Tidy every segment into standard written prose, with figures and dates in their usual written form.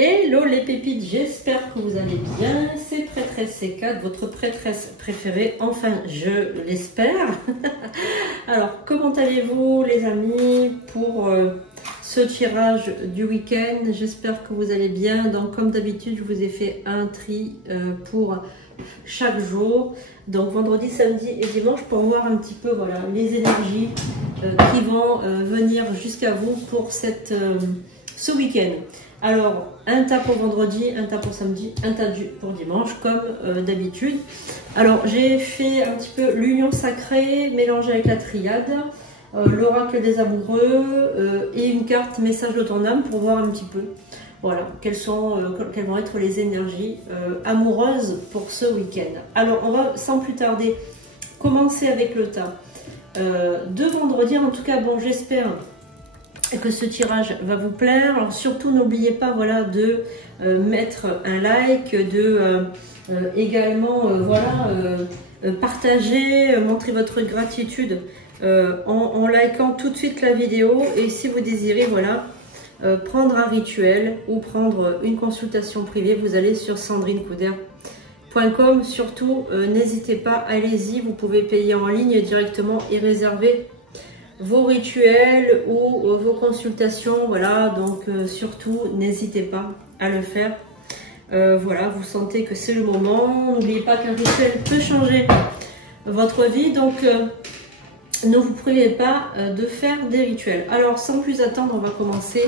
Hello les pépites, j'espère que vous allez bien. C'est Prêtresse C4, votre prêtresse préférée, enfin je l'espère. Alors comment allez-vous les amis pour ce tirage du week-end? J'espère que vous allez bien. Donc comme d'habitude je vous ai fait un tri pour chaque jour. Donc vendredi, samedi et dimanche pour voir un petit peu voilà, les énergies qui vont venir jusqu'à vous pour ce week-end. Alors, un tas pour vendredi, un tas pour samedi, un tas pour dimanche, comme d'habitude. Alors, j'ai fait un petit peu l'union sacrée mélangée avec la triade, l'oracle des amoureux et une carte message de ton âme pour voir un petit peu, voilà, quelles vont être les énergies amoureuses pour ce week-end. Alors, on va sans plus tarder commencer avec le tas de vendredi. En tout cas, bon, j'espère que ce tirage va vous plaire. Alors surtout n'oubliez pas voilà de mettre un like, de également voilà partager, montrer votre gratitude en likant tout de suite la vidéo. Et si vous désirez voilà prendre un rituel ou prendre une consultation privée, vous allez sur sandrinecouder.com. Surtout n'hésitez pas, allez-y, vous pouvez payer en ligne directement et réserver vos rituels ou vos consultations, voilà, donc surtout n'hésitez pas à le faire. Voilà, vous sentez que c'est le moment. N'oubliez pas qu'un rituel peut changer votre vie, donc ne vous privez pas de faire des rituels. Alors sans plus attendre, on va commencer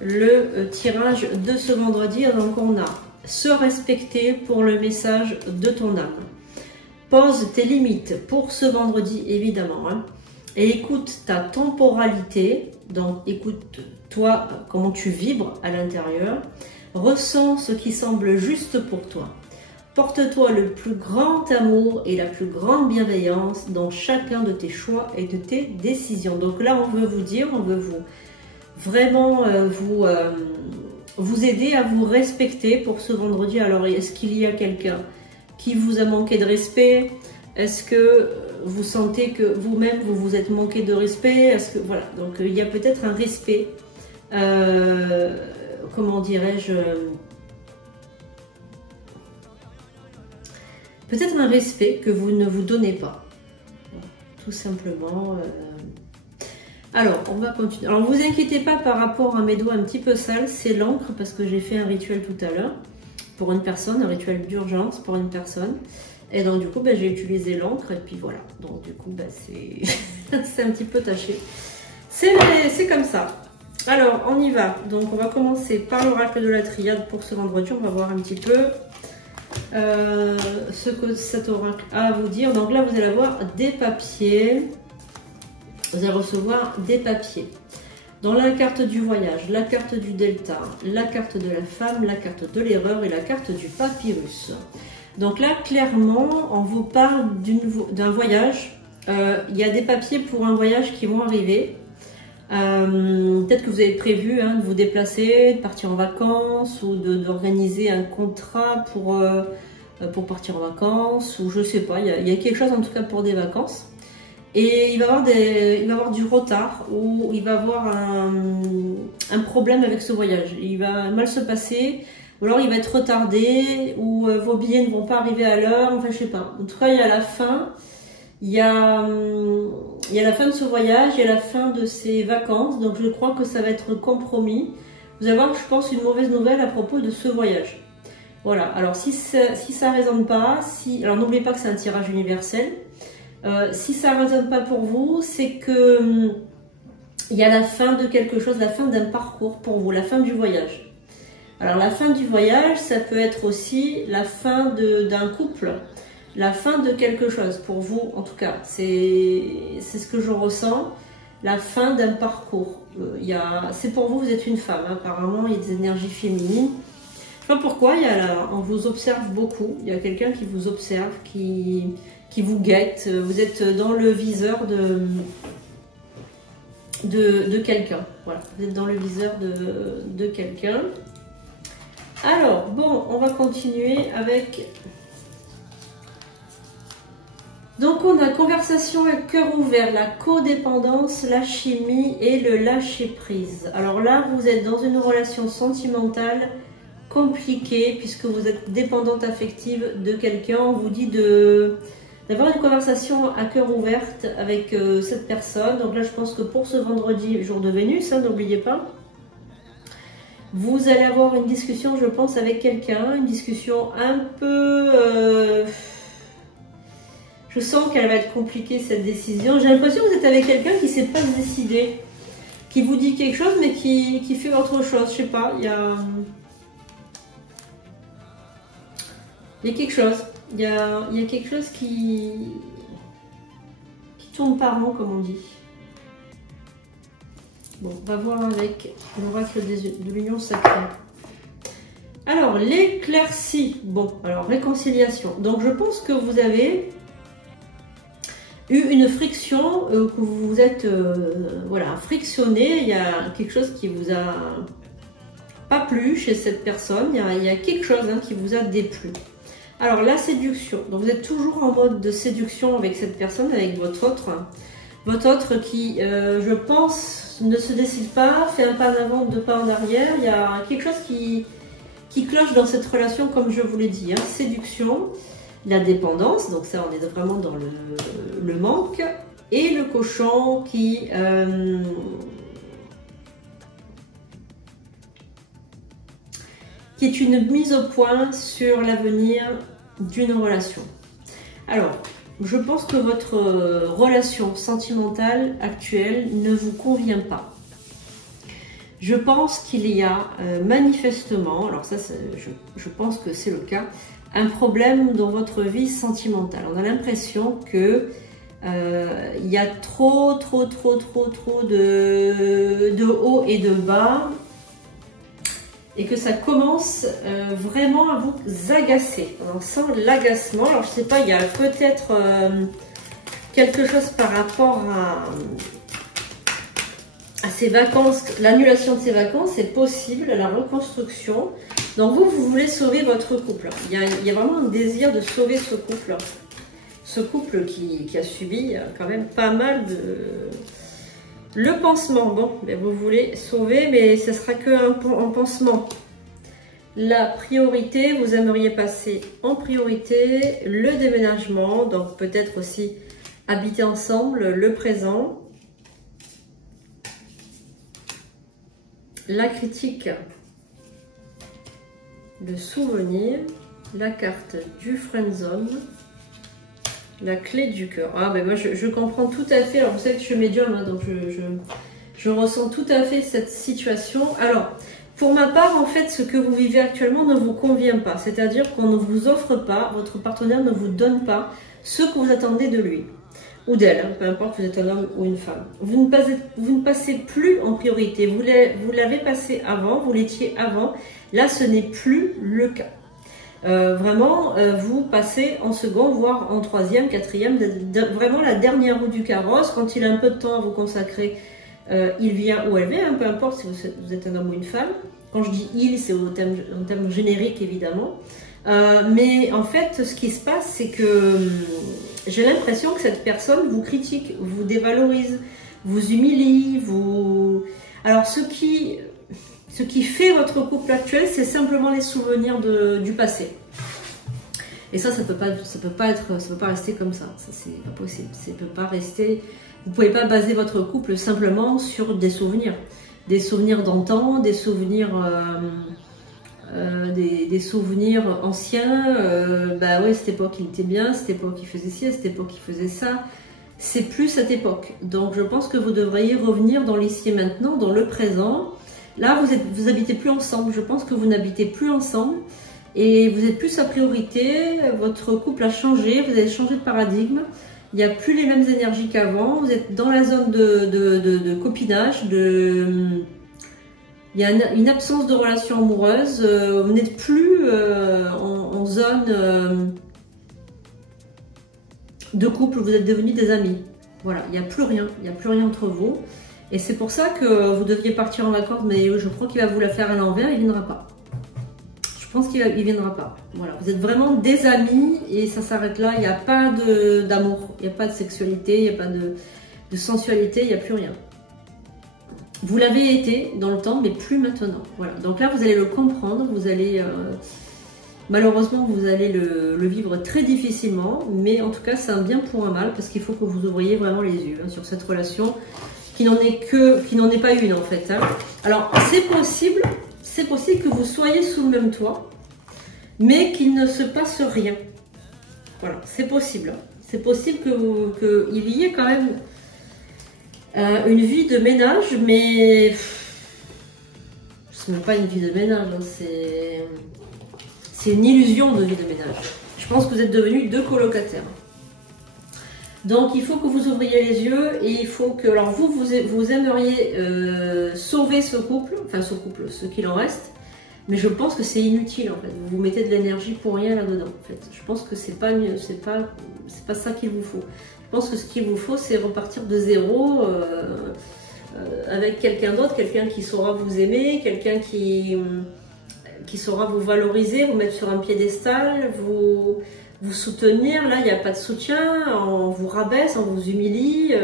le tirage de ce vendredi. Donc on a se respecter pour le message de ton âme. Pose tes limites pour ce vendredi évidemment, hein. Et écoute ta temporalité, donc écoute toi comment tu vibres à l'intérieur, ressens ce qui semble juste pour toi. Porte-toi le plus grand amour et la plus grande bienveillance dans chacun de tes choix et de tes décisions. Donc là on veut vous dire, on veut vous vraiment vous aider à vous respecter pour ce vendredi. Alors est-ce qu'il y a quelqu'un qui vous a manqué de respect? Est-ce que vous sentez que vous-même vous vous êtes manqué de respect? Est-ce que voilà, donc il y a peut-être un respect, comment dirais-je, peut-être un respect que vous ne vous donnez pas, tout simplement. Alors on va continuer. Alors vous inquiétez pas par rapport à mes doigts un petit peu sales, c'est l'encre parce que j'ai fait un rituel tout à l'heure pour une personne, un rituel d'urgence pour une personne. Et donc du coup j'ai utilisé l'encre et puis voilà, donc du coup c'est c'est un petit peu taché, c'est comme ça. Alors on y va, donc on va commencer par l'oracle de la triade pour ce vendredi. On va voir un petit peu ce que cet oracle a à vous dire. Donc là vous allez avoir des papiers, vous allez recevoir des papiers. Dans la carte du voyage, la carte du delta, la carte de la femme, la carte de l'erreur et la carte du papyrus. Donc là, clairement, on vous parle d'un voyage. Il y a des papiers pour un voyage qui vont arriver. Peut-être que vous avez prévu hein, de vous déplacer, de partir en vacances ou d'organiser un contrat pour partir en vacances. Ou je sais pas, il y a quelque chose en tout cas pour des vacances. Et il va y avoir du retard ou il va y avoir un problème avec ce voyage. Il va mal se passer. Ou alors il va être retardé, ou vos billets ne vont pas arriver à l'heure, enfin je sais pas. En tout cas, il y a la fin, il y a la fin de ce voyage, il y a la fin de ces vacances, donc je crois que ça va être compromis. Vous allez voir, je pense, une mauvaise nouvelle à propos de ce voyage. Voilà, alors si ça résonne pas, alors n'oubliez pas que c'est un tirage universel. Si ça résonne pas pour vous, c'est que il y a la fin de quelque chose, la fin d'un parcours pour vous, la fin du voyage. Alors la fin du voyage, ça peut être aussi la fin d'un couple, la fin de quelque chose pour vous, en tout cas, c'est ce que je ressens, la fin d'un parcours. C'est pour vous, vous êtes une femme, hein, apparemment il y a des énergies féminines. Je sais pas pourquoi, on vous observe beaucoup, il y a quelqu'un qui vous observe, qui vous guette, vous êtes dans le viseur de quelqu'un, voilà, vous êtes dans le viseur de quelqu'un. Alors, bon, on va continuer avec Donc on a conversation à cœur ouvert, la codépendance, la chimie et le lâcher prise. Alors là, vous êtes dans une relation sentimentale compliquée puisque vous êtes dépendante affective de quelqu'un. On vous dit d'avoir une conversation à cœur ouverte avec cette personne. Donc là, je pense que pour ce vendredi, jour de Vénus, hein, n'oubliez pas, vous allez avoir une discussion, je pense, avec quelqu'un, une discussion un peu... Je sens qu'elle va être compliquée, cette décision. J'ai l'impression que vous êtes avec quelqu'un qui ne sait pas se décider, qui vous dit quelque chose, mais qui fait autre chose. Je sais pas, il y a quelque chose. Il y a quelque chose qui tourne par rond, comme on dit. Bon, on va voir avec l'oracle de l'union sacrée. Alors, l'éclaircie. Bon, alors, réconciliation. Donc, je pense que vous avez eu une friction, que vous vous êtes voilà, frictionné, il y a quelque chose qui vous a pas plu chez cette personne, il y a quelque chose hein, qui vous a déplu. Alors la séduction, donc vous êtes toujours en mode de séduction avec cette personne, avec votre autre qui, je pense, ne se décide pas, fait un pas en avant, deux pas en arrière, il y a quelque chose qui cloche dans cette relation comme je vous l'ai dit, hein, séduction. La dépendance, donc ça on est vraiment dans le manque, et le cochon qui est une mise au point sur l'avenir d'une relation. Alors, je pense que votre relation sentimentale actuelle ne vous convient pas. Je pense qu'il y a manifestement, alors ça je pense que c'est le cas, un problème dans votre vie sentimentale. On a l'impression que il y a trop de hauts et de bas et que ça commence vraiment à vous agacer. On sent l'agacement. Alors je sais pas, il y a peut-être quelque chose par rapport à ces vacances, l'annulation de ces vacances, c'est possible, la reconstruction. Donc vous voulez sauver votre couple. Il y a vraiment un désir de sauver ce couple. Ce couple qui a subi quand même pas mal de... Le pansement, bon, mais vous voulez sauver, mais ce sera qu'un pansement. La priorité, vous aimeriez passer en priorité le déménagement, donc peut-être aussi habiter ensemble, le présent. La critique, le souvenir, la carte du friendzone, la clé du cœur. Ah ben moi je comprends tout à fait, alors vous savez que je suis médium, hein, donc je ressens tout à fait cette situation. Alors pour ma part, en fait, ce que vous vivez actuellement ne vous convient pas, c'est-à-dire qu'on ne vous offre pas, votre partenaire ne vous donne pas ce que vous attendez de lui ou d'elle, hein, peu importe vous êtes un homme ou une femme. Vous ne passez plus en priorité, vous l'avez passé avant, vous l'étiez avant, là ce n'est plus le cas. Vraiment, vous passez en second, voire en troisième, quatrième, vraiment la dernière roue du carrosse. Quand il a un peu de temps à vous consacrer, il vient ou elle vient, hein, peu importe si vous êtes un homme ou une femme. Quand je dis il, c'est en termes génériques évidemment. Mais en fait, ce qui se passe, c'est que j'ai l'impression que cette personne vous critique, vous dévalorise, vous humilie, vous... Alors ce qui fait votre couple actuel, c'est simplement les souvenirs du passé. Et ça peut pas rester comme ça. Ça c'est pas possible. Ça peut pas rester. Vous pouvez pas baser votre couple simplement sur des souvenirs d'antan, des souvenirs anciens. Bah ouais, cette époque il était bien, cette époque il faisait ci, cette époque il faisait ça. C'est plus cette époque. Donc je pense que vous devriez revenir dans l'ici et maintenant, dans le présent. Là, vous habitez plus ensemble. Je pense que vous n'habitez plus ensemble et vous êtes plus à priorité. Votre couple a changé, vous avez changé de paradigme. Il n'y a plus les mêmes énergies qu'avant. Vous êtes dans la zone de copinage. Il y a une absence de relation amoureuse. Vous n'êtes plus en zone de couple. Vous êtes devenus des amis. Voilà, il n'y a plus rien. Il n'y a plus rien entre vous. Et c'est pour ça que vous deviez partir en vacances, mais je crois qu'il va vous la faire à l'envers, il ne viendra pas. Je pense qu'il ne viendra pas. Voilà, vous êtes vraiment des amis et ça s'arrête là. Il n'y a pas d'amour, il n'y a pas de sexualité, il n'y a pas de sensualité, il n'y a plus rien. Vous l'avez été dans le temps, mais plus maintenant. Voilà. Donc là, vous allez le comprendre, vous allez... malheureusement, vous allez le vivre très difficilement, mais en tout cas, c'est un bien pour un mal, parce qu'il faut que vous ouvriez vraiment les yeux sur cette relation qui n'en est pas une en fait. Hein. Alors, c'est possible que vous soyez sous le même toit, mais qu'il ne se passe rien. Voilà, c'est possible. Hein. C'est possible qu'il y ait quand même une vie de ménage, mais ce n'est pas une vie de ménage, hein. C'est une illusion de vie de ménage. Je pense que vous êtes devenus deux colocataires. Donc il faut que vous ouvriez les yeux et il faut que... Alors vous aimeriez sauver ce couple, ce qu'il en reste, mais je pense que c'est inutile en fait. Vous mettez de l'énergie pour rien là-dedans en fait. Je pense que c'est pas ça qu'il vous faut. Je pense que ce qu'il vous faut, c'est repartir de zéro avec quelqu'un d'autre, quelqu'un qui saura vous aimer, quelqu'un qui saura vous valoriser, vous mettre sur un piédestal, vous soutenir. Là, il n'y a pas de soutien, on vous rabaisse, on vous humilie,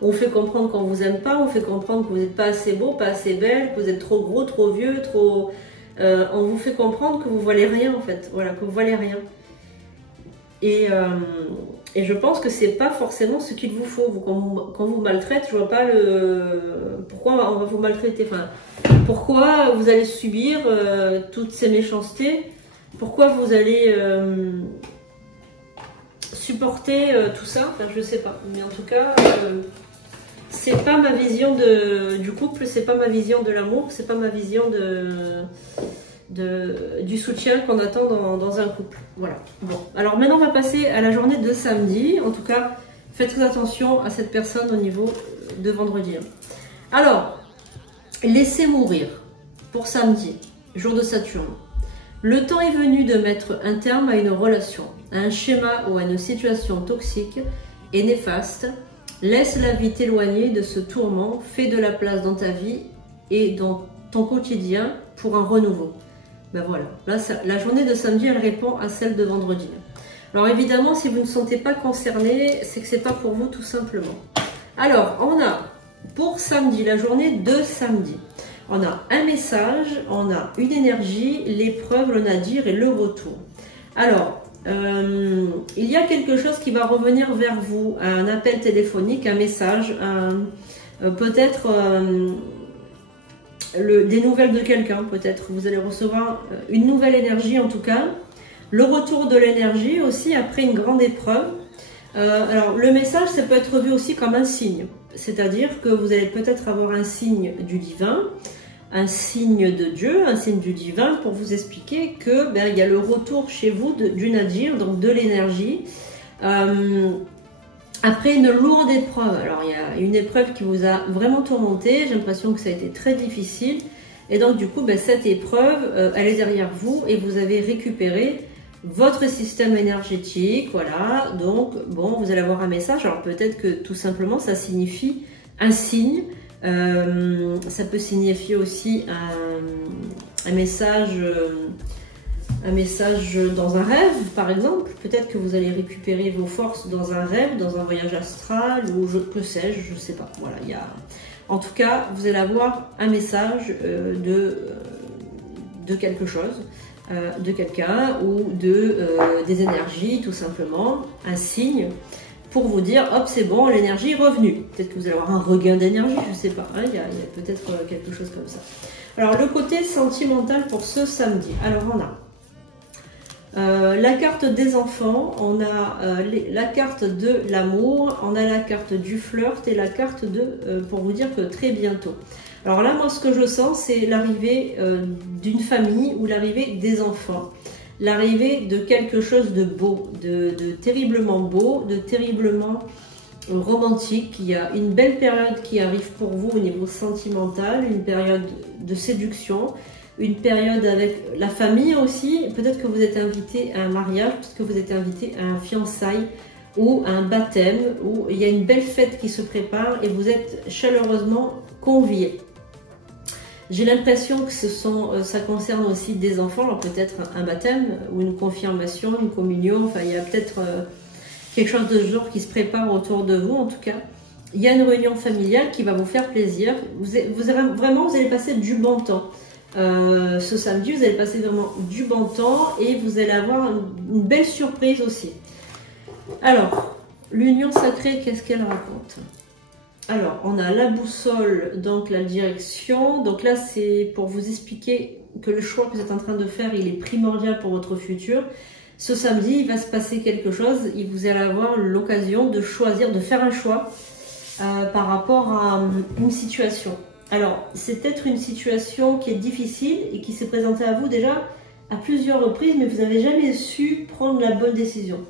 on vous fait comprendre qu'on ne vous aime pas, on vous fait comprendre que vous n'êtes pas assez beau, pas assez belle, que vous êtes trop gros, trop vieux, trop... on vous fait comprendre que vous ne valez rien en fait, voilà, que vous ne valez rien. Et je pense que c'est pas forcément ce qu'il vous faut. Quand vous maltraite, je vois pas pourquoi on va vous maltraiter. Enfin, pourquoi vous allez subir toutes ces méchancetés? Pourquoi vous allez supporter tout ça? Enfin, je sais pas. Mais en tout cas, c'est pas ma vision du couple, c'est pas ma vision de l'amour, c'est pas ma vision du soutien qu'on attend dans un couple. Voilà. Bon. Alors maintenant, on va passer à la journée de samedi. En tout cas, faites très attention à cette personne au niveau de vendredi. Alors, laissez mourir pour samedi, jour de Saturne. Le temps est venu de mettre un terme à une relation, à un schéma ou à une situation toxique et néfaste. Laisse la vie t'éloigner de ce tourment, fais de la place dans ta vie et dans ton quotidien pour un renouveau. Ben voilà, là, la journée de samedi, elle répond à celle de vendredi. Alors évidemment, si vous ne sentez pas concerné, c'est que c'est pas pour vous tout simplement. Alors, on a pour samedi, la journée de samedi, on a un message, on a une énergie, l'épreuve, le nadir et le retour. Alors, il y a quelque chose qui va revenir vers vous, un appel téléphonique, un message, peut-être... des nouvelles de quelqu'un, peut-être. Vous allez recevoir une nouvelle énergie en tout cas. Le retour de l'énergie aussi après une grande épreuve. Alors le message, ça peut être vu aussi comme un signe. C'est-à-dire que vous allez peut-être avoir un signe du divin, un signe de Dieu, un signe du divin pour vous expliquer que il y a le retour chez vous du nadir, donc de l'énergie. Après une lourde épreuve, alors il y a une épreuve qui vous a vraiment tourmenté, j'ai l'impression que ça a été très difficile. Et donc du coup, cette épreuve, elle est derrière vous et vous avez récupéré votre système énergétique. Voilà, donc bon, vous allez avoir un message. Alors peut-être que tout simplement ça signifie un signe. Ça peut signifier aussi un message dans un rêve, par exemple. Peut-être que vous allez récupérer vos forces dans un rêve, dans un voyage astral, ou que sais-je, je ne sais pas. Voilà, en tout cas, vous allez avoir un message de quelque chose, de quelqu'un, ou des énergies, tout simplement, un signe, pour vous dire, hop, c'est bon, l'énergie est revenue. Peut-être que vous allez avoir un regain d'énergie, je ne sais pas, hein, il y a peut-être quelque chose comme ça. Alors, le côté sentimental pour ce samedi. Alors, on a la carte des enfants, on a la carte de l'amour, on a la carte du flirt et la carte pour vous dire que très bientôt. Alors là, moi, ce que je sens, c'est l'arrivée d'une famille ou l'arrivée des enfants. L'arrivée de quelque chose de beau, de terriblement beau, de terriblement romantique. Il y a une belle période qui arrive pour vous au niveau sentimental, une période de séduction, une période avec la famille aussi. Peut-être que vous êtes invité à un mariage, peut-être que vous êtes invité à un fiançailles ou à un baptême, où il y a une belle fête qui se prépare et vous êtes chaleureusement conviés. J'ai l'impression que ça concerne aussi des enfants, alors peut-être un baptême ou une confirmation, une communion, enfin il y a peut-être quelque chose de ce genre qui se prépare autour de vous en tout cas. Il y a une réunion familiale qui va vous faire plaisir. Vous allez passer du bon temps. Ce samedi, vous allez passer vraiment du bon temps et vous allez avoir une belle surprise aussi. Alors, l'union sacrée, qu'est-ce qu'elle raconte? Alors, on a la boussole, donc la direction. Donc là, c'est pour vous expliquer que le choix que vous êtes en train de faire, il est primordial pour votre futur. Ce samedi, il va se passer quelque chose et vous allez avoir l'occasion de choisir, de faire un choix par rapport à une situation. Alors, c'est peut-être une situation qui est difficile et qui s'est présentée à vous déjà à plusieurs reprises, mais vous n'avez jamais su prendre la bonne décision.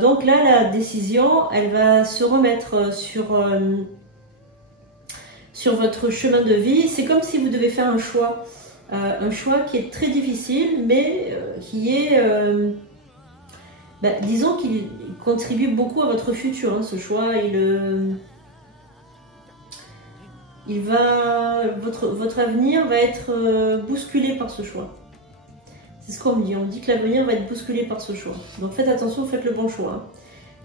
Donc là, la décision, elle va se remettre sur votre chemin de vie. C'est comme si vous devez faire un choix qui est très difficile, mais qui est, disons qu'il contribue beaucoup à votre futur. Hein, ce choix, votre avenir va être bousculé par ce choix. C'est ce qu'on me dit. On me dit que l'avenir va être bousculé par ce choix. Donc faites attention, faites le bon choix. Hein.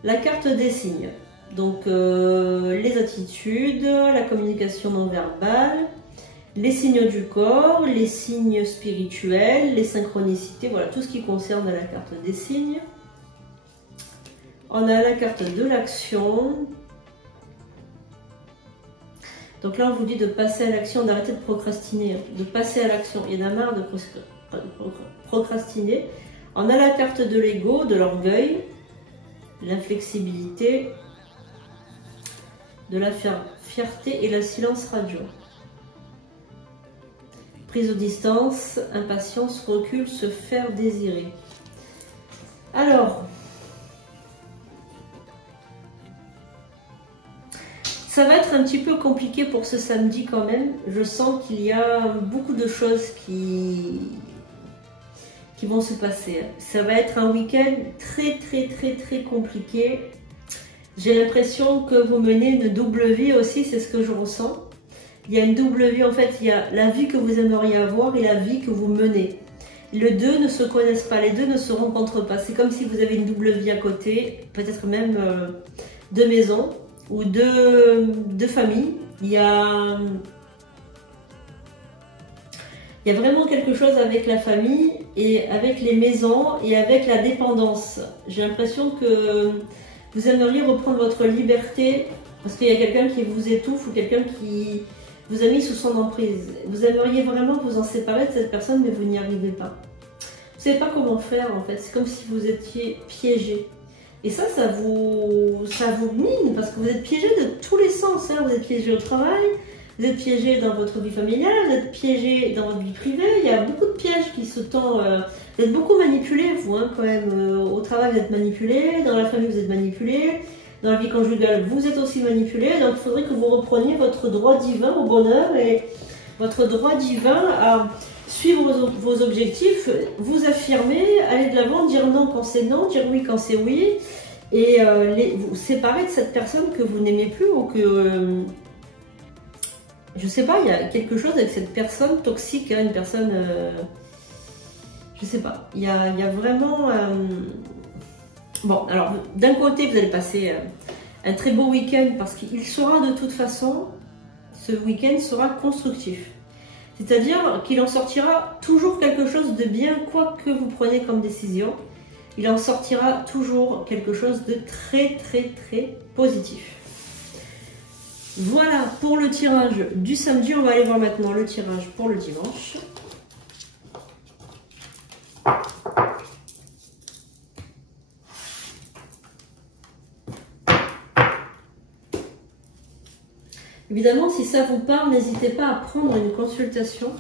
La carte des signes. Donc les attitudes, la communication non verbale, les signes du corps, les signes spirituels, les synchronicités. Voilà tout ce qui concerne la carte des signes. On a la carte de l'action. Donc là, on vous dit de passer à l'action, d'arrêter de procrastiner, de passer à l'action. Il y en a marre de procrastiner. On a la carte de l'ego, de l'orgueil, l'inflexibilité, de la fierté et le silence radio. Prise de distance, impatience, recul, se faire désirer. Alors, ça va être un petit peu compliqué pour ce samedi quand même. Je sens qu'il y a beaucoup de choses qui vont se passer. Ça va être un week-end très compliqué. J'ai l'impression que vous menez une double vie aussi, c'est ce que je ressens. Il y a une double vie en fait, il y a la vie que vous aimeriez avoir et la vie que vous menez. Les deux ne se connaissent pas, les deux ne se rencontrent pas. C'est comme si vous avez une double vie à côté, peut-être même deux maisons ou deux familles. Il y a vraiment quelque chose avec la famille et avec les maisons et avec la dépendance. J'ai l'impression que vous aimeriez reprendre votre liberté parce qu'il y a quelqu'un qui vous étouffe ou quelqu'un qui vous a mis sous son emprise. Vous aimeriez vraiment vous en séparer de cette personne, mais vous n'y arrivez pas. Vous ne savez pas comment faire en fait. C'est comme si vous étiez piégé. Et ça vous mine parce que vous êtes piégé de tous les sens. Hein. Vous êtes piégé au travail, vous êtes piégé dans votre vie familiale, vous êtes piégé dans votre vie privée. Il y a beaucoup de pièges qui se tendent. Vous êtes beaucoup manipulé, vous, hein, quand même. Au travail, vous êtes manipulé. Dans la famille, vous êtes manipulé. Dans la vie conjugale, vous êtes aussi manipulé. Donc, il faudrait que vous repreniez votre droit divin au bonheur et votre droit divin à suivre vos objectifs, vous affirmer, aller de l'avant, dire non quand c'est non, dire oui quand c'est oui. Et vous séparer de cette personne que vous n'aimez plus ou que... je sais pas, il y a quelque chose avec cette personne toxique, hein, une personne... je sais pas, il y a vraiment... Bon, alors, d'un côté, vous allez passer un très beau week-end parce qu'il sera de toute façon, ce week-end sera constructif. C'est-à-dire qu'il en sortira toujours quelque chose de bien, quoi que vous preniez comme décision. Il en sortira toujours quelque chose de très positif. Voilà pour le tirage du samedi. On va aller voir maintenant le tirage pour le dimanche. Évidemment, si ça vous parle, n'hésitez pas à prendre une consultation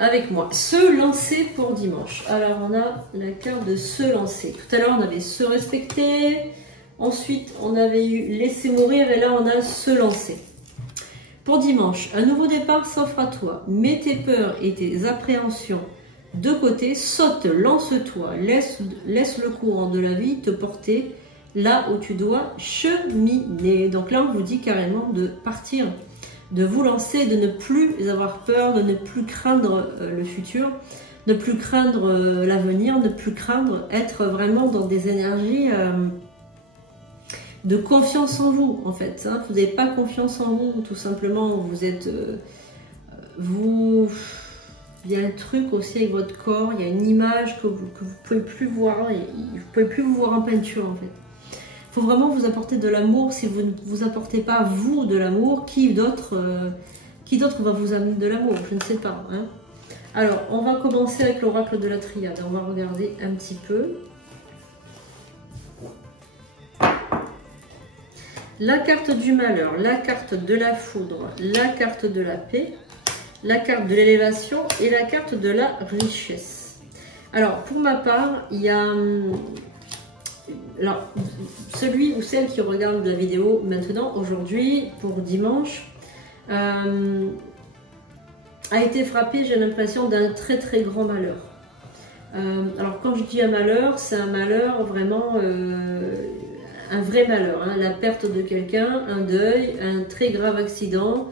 avec moi. Se lancer pour dimanche. Alors, on a la carte de se lancer. Tout à l'heure, on avait se respecter. Ensuite, on avait eu laisser mourir. Et là, on a se lancer. Pour dimanche, un nouveau départ s'offre à toi. Mets tes peurs et tes appréhensions de côté. Saute, lance-toi. Laisse le courant de la vie te porter là où tu dois cheminer. Donc là, on vous dit carrément de partir de vous lancer, de ne plus avoir peur, de ne plus craindre le futur, ne plus craindre l'avenir, ne plus craindre, être vraiment dans des énergies de confiance en vous, en fait. Hein. Vous n'avez pas confiance en vous, tout simplement. Vous êtes... il y a un truc aussi avec votre corps, il y a une image que vous ne pouvez plus voir, vous ne pouvez plus vous voir en peinture, en fait. Il faut vraiment vous apporter de l'amour. Si vous ne vous apportez pas, vous, de l'amour, qui d'autre va vous amener de l'amour? Je ne sais pas. Hein. Alors, on va commencer avec l'oracle de la triade. On va regarder un petit peu. La carte du malheur, la carte de la foudre, la carte de la paix, la carte de l'élévation et la carte de la richesse. Alors, pour ma part, il y a... Alors, celui ou celle qui regarde la vidéo maintenant, aujourd'hui, pour dimanche, a été frappé, j'ai l'impression, d'un très très grand malheur. Alors, quand je dis un malheur, c'est un malheur vraiment... un vrai malheur, hein, la perte de quelqu'un, un deuil, un très grave accident.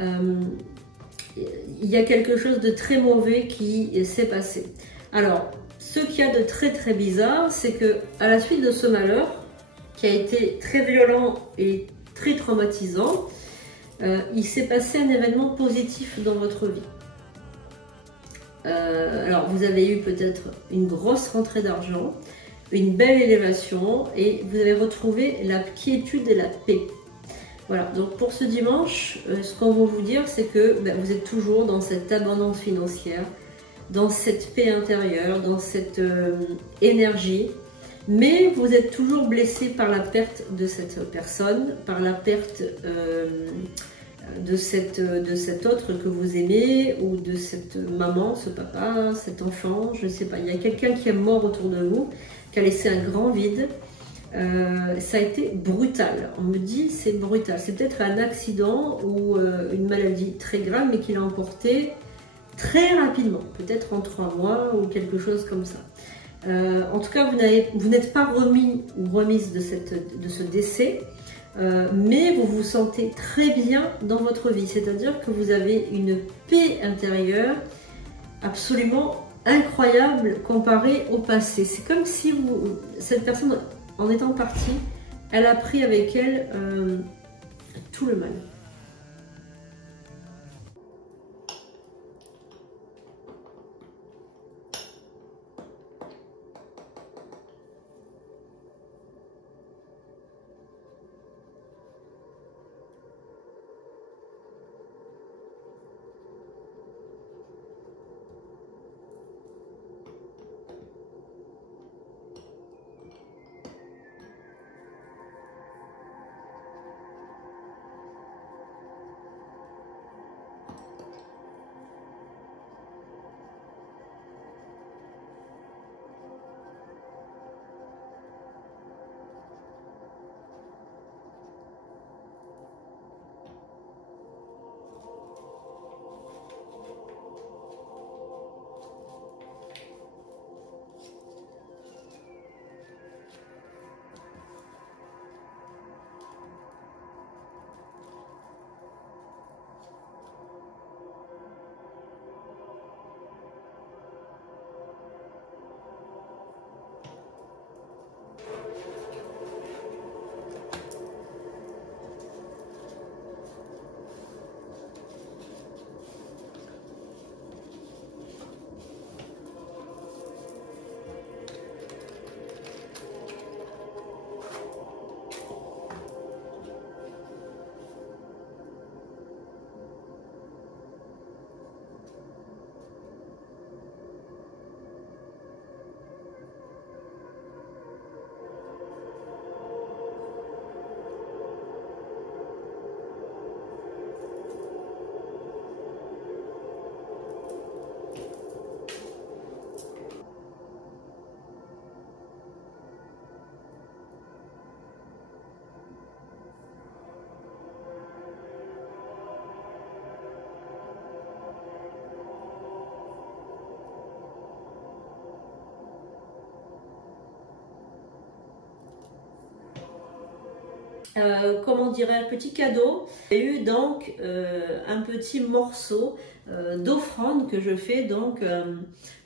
Il y a quelque chose de très mauvais qui s'est passé. Alors, ce qu'il y a de très très bizarre, c'est que à la suite de ce malheur, qui a été très violent et très traumatisant, il s'est passé un événement positif dans votre vie. Alors, vous avez eu peut-être une grosse rentrée d'argent, une belle élévation et vous avez retrouvé la quiétude et la paix. Voilà, donc pour ce dimanche, ce qu'on va vous dire, c'est que vous êtes toujours dans cette abondance financière, dans cette paix intérieure, dans cette énergie, mais vous êtes toujours blessé par la perte de cette personne, par la perte de cet autre que vous aimez, ou de cette maman, ce papa, cet enfant, je ne sais pas. Il y a quelqu'un qui est mort autour de vous, qui a laissé un grand vide. Ça a été brutal. On me dit c'est brutal. C'est peut-être un accident ou une maladie très grave, mais qui l'a emporté très rapidement, peut-être en 3 mois ou quelque chose comme ça. En tout cas, vous n'êtes pas remis ou remise de ce décès, mais vous vous sentez très bien dans votre vie. C'est-à-dire que vous avez une paix intérieure absolument incroyable comparée au passé. C'est comme si cette personne, en étant partie, elle a pris avec elle tout le mal. comment dirais-je, petit cadeau. J'ai eu donc un petit morceau d'offrande que je fais, donc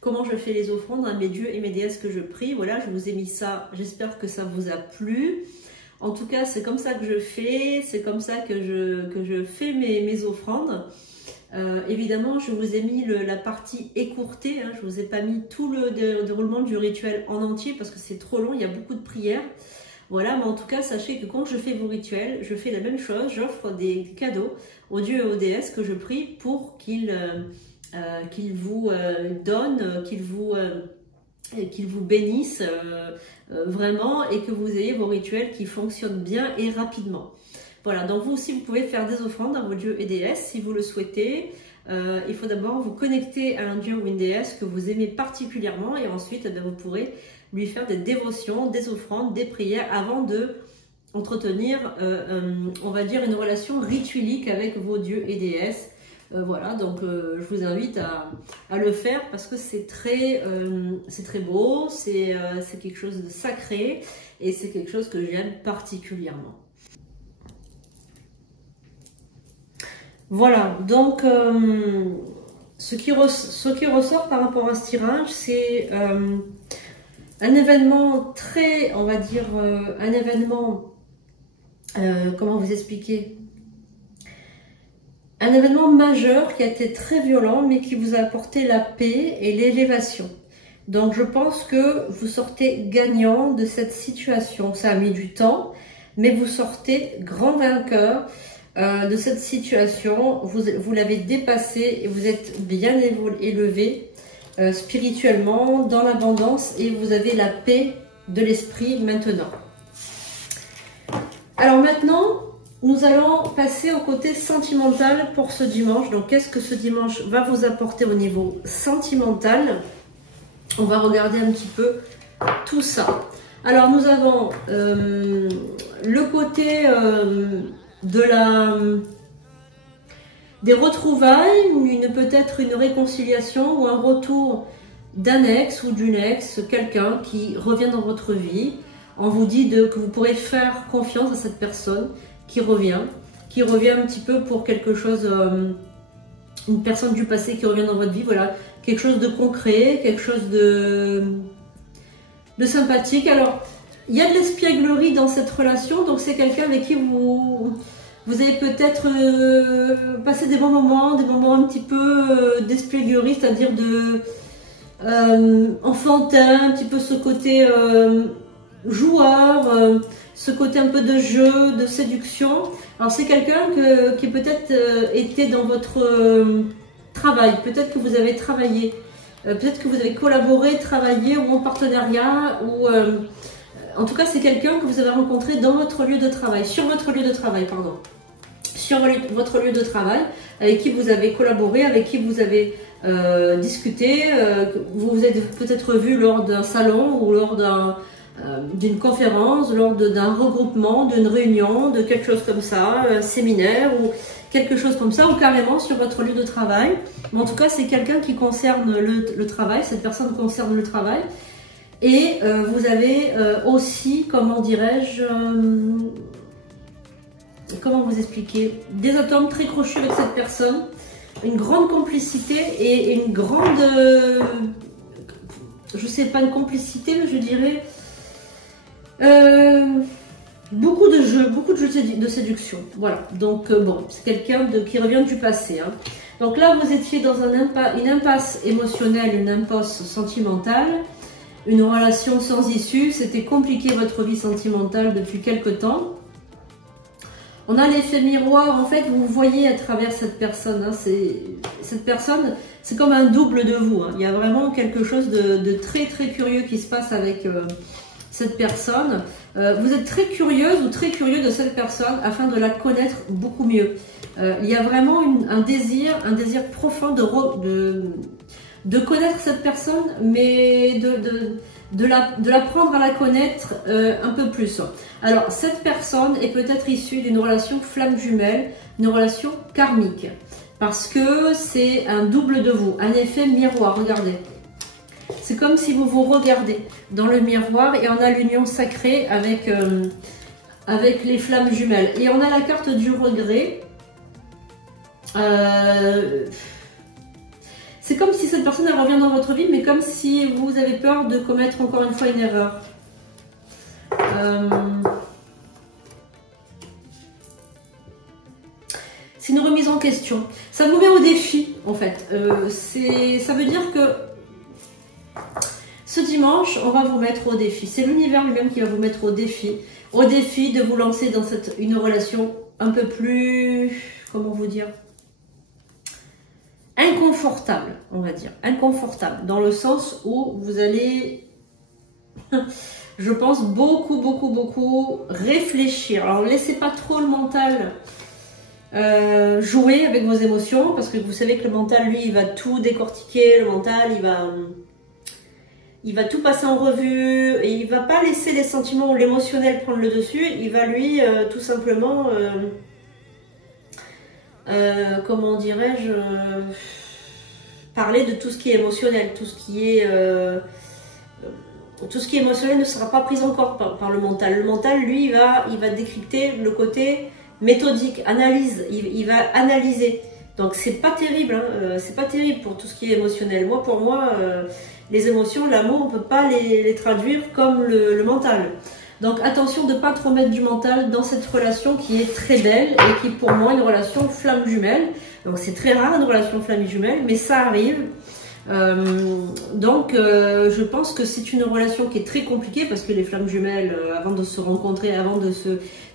comment je fais les offrandes à mes dieux et mes déesses que je prie. Voilà, je vous ai mis ça, j'espère que ça vous a plu. En tout cas, c'est comme ça que je fais, c'est comme ça que je fais mes offrandes. Évidemment, je vous ai mis la partie écourtée, hein, je vous ai pas mis tout le déroulement du rituel en entier parce que c'est trop long, il y a beaucoup de prières. Voilà, mais en tout cas, sachez que quand je fais vos rituels, je fais la même chose, j'offre des cadeaux aux dieux et aux déesses que je prie pour qu'ils vous donnent, qu'ils vous bénissent vraiment et que vous ayez vos rituels qui fonctionnent bien et rapidement. Voilà, donc vous aussi, vous pouvez faire des offrandes à vos dieux et déesses si vous le souhaitez. Il faut d'abord vous connecter à un dieu ou une déesse que vous aimez particulièrement et ensuite, vous pourrez lui faire des dévotions, des offrandes, des prières avant de entretenir, on va dire, une relation rituelique avec vos dieux et déesses. Voilà, donc je vous invite à le faire parce que c'est très beau, c'est quelque chose de sacré et c'est quelque chose que j'aime particulièrement. Voilà, donc ce qui ressort par rapport à ce tirage, c'est un événement très, on va dire, un événement, comment vous expliquer? Un événement majeur qui a été très violent, mais qui vous a apporté la paix et l'élévation. Donc je pense que vous sortez gagnant de cette situation. Ça a mis du temps, mais vous sortez grand vainqueur de cette situation. Vous l'avez dépassé et vous êtes bien élevé spirituellement, dans l'abondance, et vous avez la paix de l'esprit maintenant. Alors maintenant, nous allons passer au côté sentimental pour ce dimanche. Donc qu'est-ce que ce dimanche va vous apporter au niveau sentimental? On va regarder un petit peu tout ça. Alors nous avons le côté des retrouvailles, peut-être une réconciliation ou un retour d'un ex ou d'une ex, quelqu'un qui revient dans votre vie. On vous dit que vous pourrez faire confiance à cette personne qui revient un petit peu pour quelque chose, une personne du passé qui revient dans votre vie, voilà, quelque chose de concret, quelque chose de sympathique. Alors, il y a de l'espièglerie dans cette relation, donc c'est quelqu'un avec qui vous avez peut-être passé des bons moments un petit peu d'espièglerie, c'est-à-dire enfantin, un petit peu ce côté joueur, ce côté un peu de jeu, de séduction. Alors c'est quelqu'un qui peut-être était dans votre travail, peut-être que vous avez travaillé, peut-être que vous avez collaboré, travaillé ou en partenariat, ou en tout cas c'est quelqu'un que vous avez rencontré dans votre lieu de travail, sur votre lieu de travail, pardon. Sur votre lieu de travail, avec qui vous avez collaboré, avec qui vous avez discuté, vous vous êtes peut-être vu lors d'un salon ou lors d'une conférence, lors d'un regroupement, d'une réunion, de quelque chose comme ça, un séminaire ou quelque chose comme ça, ou carrément sur votre lieu de travail. Mais en tout cas, c'est quelqu'un qui concerne le travail, cette personne concerne le travail. Et vous avez aussi, comment dirais-je, comment vous expliquer, des atomes très crochus avec cette personne, une grande complicité et une grande, je sais pas une complicité, mais je dirais beaucoup de jeux de séduction. Voilà, donc bon, c'est quelqu'un qui revient du passé. Hein. Donc là, vous étiez dans une impasse émotionnelle, une impasse sentimentale, une relation sans issue. C'était compliqué votre vie sentimentale depuis quelque temps. On a l'effet miroir, en fait, vous voyez à travers cette personne. Hein, cette personne, c'est comme un double de vous. Hein. Il y a vraiment quelque chose de très très curieux qui se passe avec cette personne. Vous êtes très curieuse ou très curieux de cette personne afin de la connaître beaucoup mieux. Il y a vraiment un désir profond de connaître cette personne, mais de l'apprendre à la connaître un peu plus. Alors, cette personne est peut-être issue d'une relation flamme jumelle, une relation karmique, parce que c'est un double de vous, un effet miroir, regardez. C'est comme si vous vous regardez dans le miroir et on a l'union sacrée avec avec les flammes jumelles. Et on a la carte du regret. C'est comme si cette personne elle revient dans votre vie, mais comme si vous avez peur de commettre encore une fois une erreur. C'est une remise en question. Ça vous met au défi, en fait. Ça veut dire que ce dimanche, on va vous mettre au défi. C'est l'univers lui-même qui va vous mettre au défi. Au défi de vous lancer dans une relation un peu plus... Comment vous dire? Inconfortable, on va dire. Inconfortable. Dans le sens où vous allez... je pense beaucoup réfléchir. Alors, laissez pas trop le mental... jouer avec vos émotions, parce que vous savez que le mental, lui, il va tout décortiquer. Le mental, il va tout passer en revue et il va pas laisser les sentiments ou l'émotionnel prendre le dessus. Il va lui tout simplement comment dirais-je, parler de tout ce qui est émotionnel, tout ce qui est émotionnel ne sera pas pris en compte par le mental. Le mental, lui, il va décrypter le côté méthodique, analyse, il va analyser. Donc c'est pas terrible, hein, c'est pas terrible pour tout ce qui est émotionnel. Pour moi, les émotions, l'amour, on peut pas les traduire comme le mental. Donc attention de ne pas trop mettre du mental dans cette relation qui est très belle et qui est pour moi une relation flamme jumelle. Donc c'est très rare une relation flamme jumelle, mais ça arrive. Je pense que c'est une relation qui est très compliquée parce que les flammes jumelles, avant de se rencontrer, avant de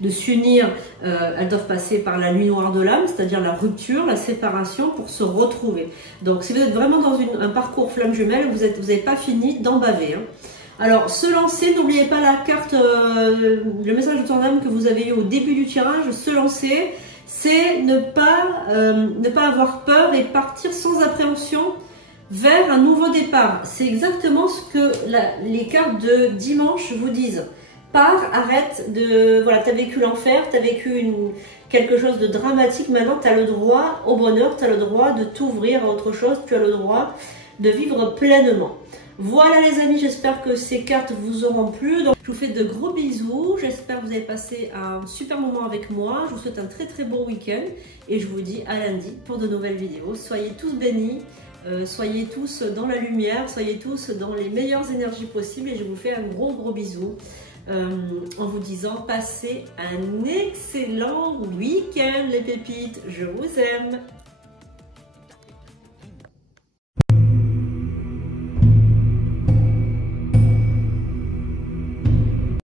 s'unir, elles doivent passer par la nuit noire de l'âme, c'est-à-dire la rupture, la séparation pour se retrouver. Donc si vous êtes vraiment dans un parcours flamme jumelle, vous n'avez pas fini d'en baver. Hein. Alors, se lancer, n'oubliez pas la carte, le message de ton âme que vous avez eu au début du tirage, se lancer, c'est ne pas avoir peur et partir sans appréhension vers un nouveau départ. C'est exactement ce que les cartes de dimanche vous disent. Pars, arrête de... Voilà, tu as vécu l'enfer, tu as vécu quelque chose de dramatique. Maintenant, tu as le droit au bonheur, tu as le droit de t'ouvrir à autre chose, tu as le droit de vivre pleinement. Voilà les amis, j'espère que ces cartes vous auront plu. Donc, je vous fais de gros bisous. J'espère que vous avez passé un super moment avec moi. Je vous souhaite un très très bon week-end. Et je vous dis à lundi pour de nouvelles vidéos. Soyez tous bénis. Soyez tous dans la lumière, soyez tous dans les meilleures énergies possibles et je vous fais un gros bisou en vous disant passez un excellent week-end les pépites, je vous aime.